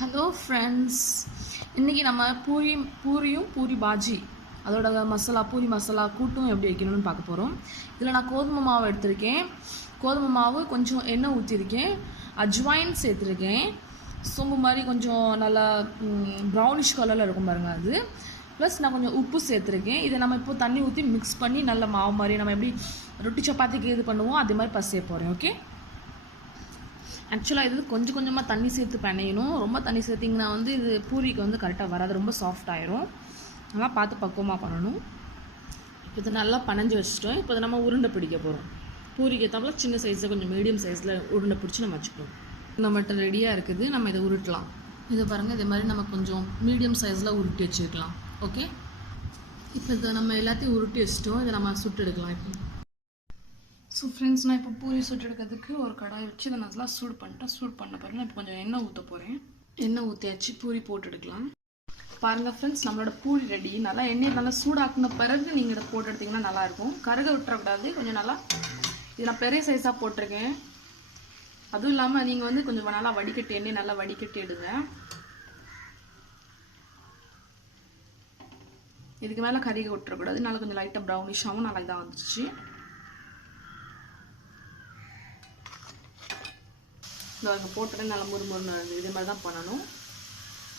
Hello friends. இன்னைக்கு நம்ம பூரி பாஜி அதோட மசாலா பூரி மசாலா கூட்டும் எப்படி வைக்கணும்னு பார்க்க போறோம். இதுல நான் கோதுமை மாவு எடுத்துர்க்கேன். கோதுமை மாவு கொஞ்சம் எண்ணெய் ஊத்திருக்கேன். ajwain சேர்த்திருக்கேன். சோம்பு மாதிரி கொஞ்சம் நல்லா brownish கலர்ல இருக்கும் பாருங்க அது. ப்ளஸ் நான் கொஞ்சம் உப்பு சேர்த்திருக்கேன். இதை நம்ம இப்போ தண்ணி ஊற்றி மிக்ஸ் பண்ணி நல்ல மாவு மாதிரி நம்ம எப்படி ரொட்டி சப்பாத்திக்கு இது பண்ணுவோம் அதே மாதிரி பசைய போறேன். ஓகே, ஆக்சுவலாக இது கொஞ்சம் கொஞ்சமாக தண்ணி சேர்த்து பிணையணும். ரொம்ப தண்ணி சேர்த்திங்கன்னா இது பூரிக்கு கரெக்டாக வராது, ரொம்ப சாஃப்ட் ஆயிரும். நல்லா பார்த்து பக்குவமாக பண்ணணும். இப்போ இதை நல்லா பனைஞ்சு வச்சுட்டோம். இப்போ இதை நம்ம உருண்டை பிடிக்க போகிறோம். பூரிக்கு ஏற்றாப்புல சின்ன சைஸில் கொஞ்சம் மீடியம் சைஸில் உருண்டை பிடிச்சி நம்ம வச்சுக்கணும். நம்மகிட்ட ரெடியாக இருக்குது, நம்ம இதை உருட்டலாம். இதை பாருங்கள், இதே மாதிரி நம்ம கொஞ்சம் மீடியம் சைஸில் உருட்டி வச்சுக்கலாம். ஓகே, இப்போ இதை நம்ம எல்லாத்தையும் உருட்டி வச்சுட்டோம். இதை நம்ம சுட்டு எடுக்கலாம். இப்போ ஸோ ஃப்ரெண்ட்ஸ், நான் இப்போ பூரி சுட்டு எடுக்கிறதுக்கு ஒரு கடாய் வச்சு இதை நல்லா சூடு பண்ணிட்டேன். சூடு பண்ண பிறகு நான் இப்போ கொஞ்சம் எண்ணெய் ஊற்ற போகிறேன். எண்ணெய் ஊற்றியாச்சு, பூரி போட்டு எடுக்கலாம். பாருங்கள் ஃப்ரெண்ட்ஸ், நம்மளோட பூரி ரெடி. நல்லா எண்ணெய் நல்லா சூடாக்குன பிறகு நீங்கள் இதை போட்டு எடுத்திங்கன்னா நல்லாயிருக்கும். கருக விட்டுறக்கூடாது. கொஞ்சம் நல்லா இது நான் பெரிய சைஸாக போட்டிருக்கேன். அதுவும் இல்லாமல் நீங்கள் கொஞ்சம் நல்லா வடிகட்டி எண்ணெய் நல்லா வடிகட்டி எடுங்க. இதுக்கு மேலே கருக விட்டுறக்கூடாது. நல்லா கொஞ்சம் லைட்டாக ப்ரௌனிஷாகவும் நல்லா இதாக வந்துச்சு. இங்கே போட்டுட்டு நல்லா முறுமுறுன்னு இது மாதிரி தான் பண்ணணும்.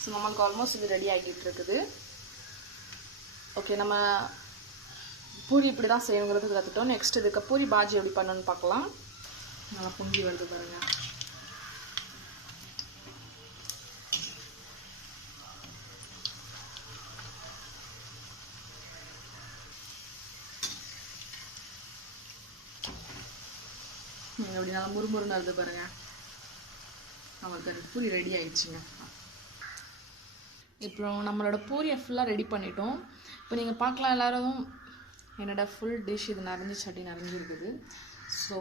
ஸோ நம்மளுக்கு ஆல்மோஸ்ட் இது ரெடி ஆகிட்டு இருக்குது. ஓகே, நம்ம பூரி இப்படி தான் செய்யணுங்கிறது கற்றுட்டோம். நெக்ஸ்ட் இதுக்கு பூரி பாஜி எப்படி பண்ணணும்னு பார்க்கலாம். நல்லா பொங்கி வருது பாருங்க. அப்படி நல்லா முறுமுறுன்னு வருது பாருங்க. நம்மளுக்கு பூரி ரெடி ஆயிடுச்சுங்க. இப்போ நம்மளோட பூரியை ஃபுல்லாக ரெடி பண்ணிட்டோம். இப்போ நீங்கள் பார்க்கலாம் எல்லோரும் என்னோட ஃபுல் டிஷ் இது நிறைஞ்சு சட்டி நிறைஞ்சிருக்குது. ஸோ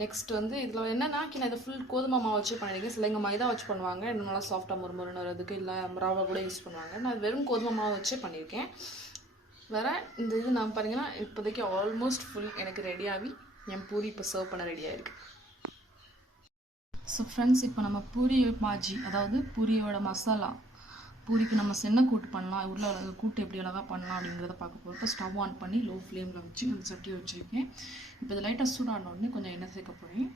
நெக்ஸ்ட் இதில் என்னென்னா நான் இதை ஃபுல் கோதுமை மாவு வச்சு பண்ணியிருக்கேன். சிலங்க மைதா வச்சு பண்ணுவாங்க, இன்னும் நல்லா சாஃப்டாக முறுமுறுன்னு வரதுக்கு, இல்லை ரவை கூட யூஸ் பண்ணுவாங்க. நான் வெறும் கோதுமை மாவு வச்சே பண்ணியிருக்கேன். வேறு இந்த இது நான் பாருங்கன்னா இப்போதைக்கு ஆல்மோஸ்ட் ஃபுல் எனக்கு ரெடியாகி என் பூரி இப்போ சர்வ் பண்ண ரெடியாக இருக்குது. ஸோ ஃப்ரெண்ட்ஸ், இப்போ நம்ம பூரி பாஜி, அதாவது பூரியோட மசாலா, பூரிக்கு நம்ம சென்னை கூட்டு பண்ணலாம், உள்ள கூட்டு எப்படி அழகாக பண்ணலாம் அப்படிங்கிறத பார்க்க போகிறோம். இப்போ ஸ்டவ் ஆன் பண்ணி லோ ஃப்ளேமில் வச்சு அந்த சட்டியை வச்சுருக்கேன். இப்போ இதை லைட்டாக சூடான உடனே கொஞ்சம் எண்ணெய் சேர்க்க போகிறேன்.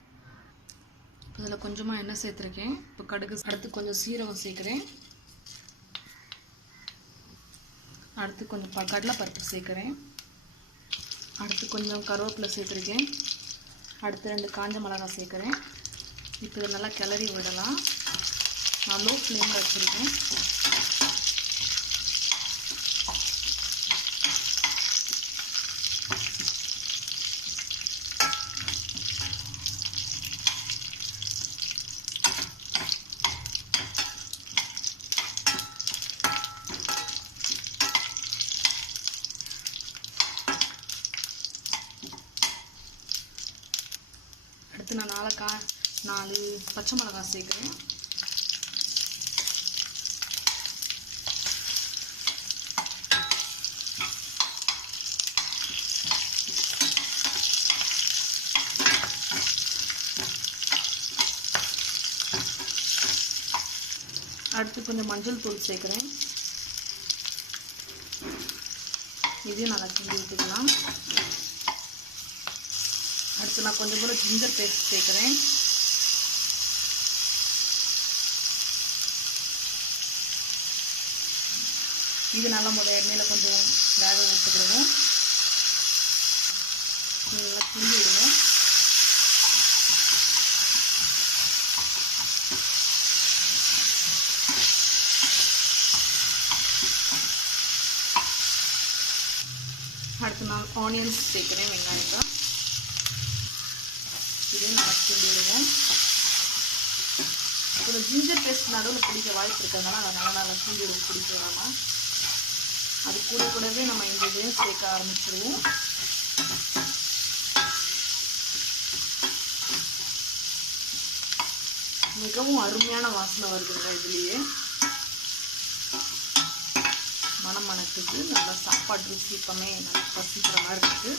இப்போ இதில் கொஞ்சமாக எண்ணெய் சேர்த்துருக்கேன். இப்போ கடுகு, அடுத்து கொஞ்சம் சீரகம் சேர்க்குறேன். அடுத்து கொஞ்சம் கடலைப்பருப்பு சேர்க்குறேன். அடுத்து கொஞ்சம் கருவேப்பிலை சேர்த்துருக்கேன். அடுத்து 2 காஞ்ச மிளகாய் சேர்க்குறேன். இப்போ இதை நல்லா கிளறி விடலாம். நான் லோ ஃப்ளேமில் வச்சுருக்கேன். அடுத்து நான் 4 பச்சை மிளகாய் சேர்க்குறேன். அடுத்து கொஞ்சம் மஞ்சள் தூள் சேர்க்குறேன். இதையும் நல்லா கிண்டி விட்டுக்கலாம். அடுத்து நான் கொஞ்சம் போல ஜிஞ்சர் பேஸ்ட் சேர்க்குறேன். இது நல்லா எண்ணெயில் கொஞ்சம் வேக விட்டுக்கிடுவோம். நல்லா கிண்டி விடுவோம். அடுத்து நான் ஆனியன்ஸ் சேர்க்குறேன், வெங்காயம். இதே நல்லா கிண்டி விடுவோம். ஒரு ஜிஞ்சர் பேஸ்ட் நடுவில் பிடிக்க வாய்ப்பு இருக்கிறதுனால அதை நல்லா கிண்டி விடுவோம். பிடிக்க வராமல் அது கூடவே நம்ம இந்த இதையும் சேர்க்க ஆரம்பிச்சிடுவோம். மிகவும் அருமையான வாசனை வருதுங்க. இதுலேயே மனம் மணக்குது. நல்லா சாப்பாடு ருசி இப்போமே நல்லா பசிக்கிற மாதிரி இருக்குது.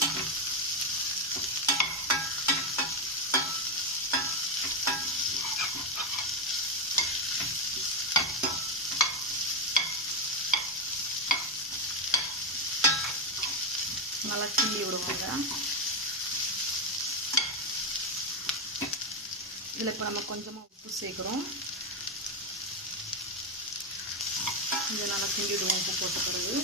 போட்டுக்கிறேன். இதில் இப்போ நம்ம கொஞ்சமாக உப்பு சேர்க்குறோம். இதை நல்லா கிண்டிடுவோம் உப்பு போட்ட பிறகு.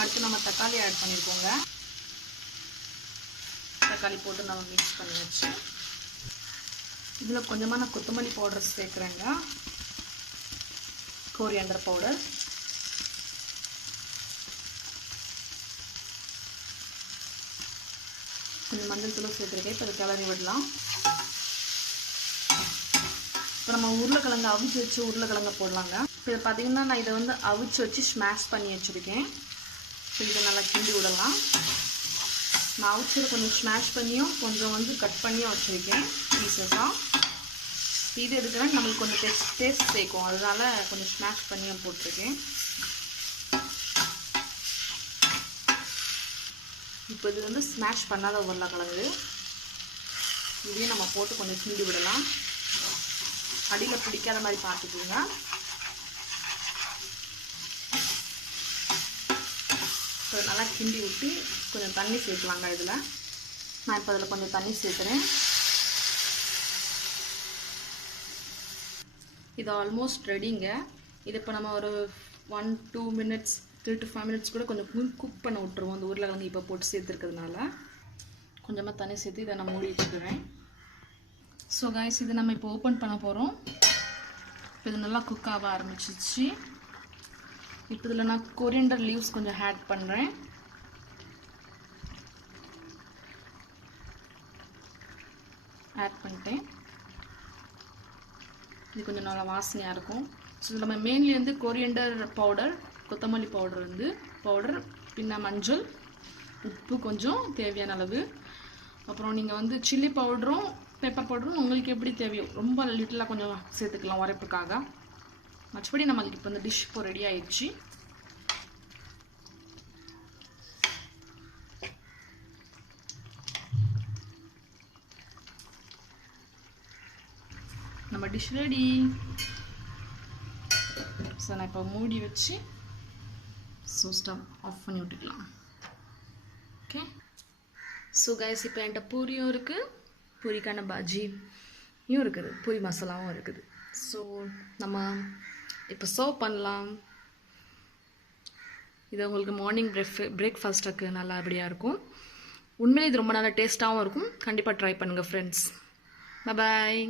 அடுத்து நம்ம தக்காளி ஆட் பண்ணியிருக்கோங்க. தக்காளி போட்டு நம்ம மிக்ஸ் பண்ணியாச்சு. இதில் கொஞ்சமாக நான் கொத்தமல்லி பவுடர் சேர்க்குறேங்க. கோரியாண்டர் பவுடர், கொஞ்சம் மஞ்சள் தூள் சேர்த்துருக்கேன். இப்போ இதை கிளறி விடலாம். இப்போ நம்ம உருளைக்கிழங்கு அவிச்சு வச்சு உருளைக்கிழங்க போடலாங்க. இப்போ இதை பார்த்தீங்கன்னா நான் இதை வந்து அவிச்சு வச்சு ஸ்மாஷ் பண்ணி வச்சுருக்கேன். இதை நல்லா கிண்டி விடலாம். நான் அவிச்சதை கொஞ்சம் ஸ்மாஷ் பண்ணியும் கொஞ்சம் வந்து கட் பண்ணியும் வச்சுருக்கேன் பீசஸாக. இது எடுக்கிறேன் நம்மளுக்கு கொஞ்சம் டேஸ்ட் சேர்க்கும், அதனால கொஞ்சம் ஸ்மாஷ் பண்ணியும் போட்டிருக்கேன். இப்போ இது வந்து ஸ்மாஷ் பண்ணாத உருளைக்கிழங்கு. இதையும் நம்ம போட்டு கொஞ்சம் கிண்டி விடலாம். அடியில் பிடிக்காத மாதிரி பார்த்துக்குங்க. இப்போ நல்லா கிண்டி விட்டு கொஞ்சம் தண்ணி சேர்க்கலாங்க. இதில் நான் இப்போ அதில் கொஞ்சம் தண்ணி சேர்க்குறேன். இது ஆல்மோஸ்ட் ரெடிங்க. இது இப்போ நம்ம ஒரு 1-2 மினிட்ஸ் 3 to 5 மினிட்ஸ் கூட கொஞ்சம் குக் பண்ண விட்டுருவோம். அந்த உருளைக்கிழங்கு இப்போ போட்டு சேர்த்துருக்கிறதுனால கொஞ்சமாக தண்ணி சேர்த்து இதை நான் மூடி வச்சுக்கிறேன். ஸோ கைஸ், இதை நம்ம இப்போ ஓப்பன் பண்ண போகிறோம். இப்போ இது நல்லா குக் ஆக ஆரம்பிச்சிச்சு. இப்போ இதில் நான் கொரியண்டர் லீவ்ஸ் கொஞ்சம் ஆட் பண்ணுறேன். ஆட் பண்ணிட்டேன். இது கொஞ்சம் நல்லா வாசனையாக இருக்கும். ஸோ இதில் நம்ம மெயின்லி வந்து கொரியண்டர் பவுடர், கொத்தமல்லி பவுடர் பவுடர், பின்ன மஞ்சள், உப்பு கொஞ்சம் தேவையான அளவு, அப்புறம் நீங்கள் வந்து சில்லி பவுடரும் பெப்பர் பவுடரும் உங்களுக்கு எப்படி தேவையோ ரொம்ப லிட்டிலாக கொஞ்சம் சேர்த்துக்கலாம் உரைப்புக்காக. மற்றபடி நம்மளுக்கு இப்போ இந்த டிஷ் இப்போ ரெடி ஆயிடுச்சு. நம்ம டிஷ் ரெடி. ஸோ நான் இப்போ மூடி வச்சு ஸ்டவ் ஆஃப் பண்ணி விட்டுக்கலாம். ஓகே. ஸோ கைஸ், இப்போ என்கிட்ட பூரியும் இருக்குது, பூரிக்கான பஜ்ஜியும் இருக்குது, பூரி மசாலாவும் இருக்குது. ஸோ நம்ம இப்போ சர்வ் பண்ணலாம். இது உங்களுக்கு மார்னிங் பிரேக்ஃபாஸ்ட்டுக்கு நல்லபடியாக இருக்கும். உண்மையிலே இது ரொம்ப நல்லா டேஸ்ட்டாகவும் இருக்கும். கண்டிப்பாக ட்ரை பண்ணுங்கள் ஃப்ரெண்ட்ஸ். பாய்.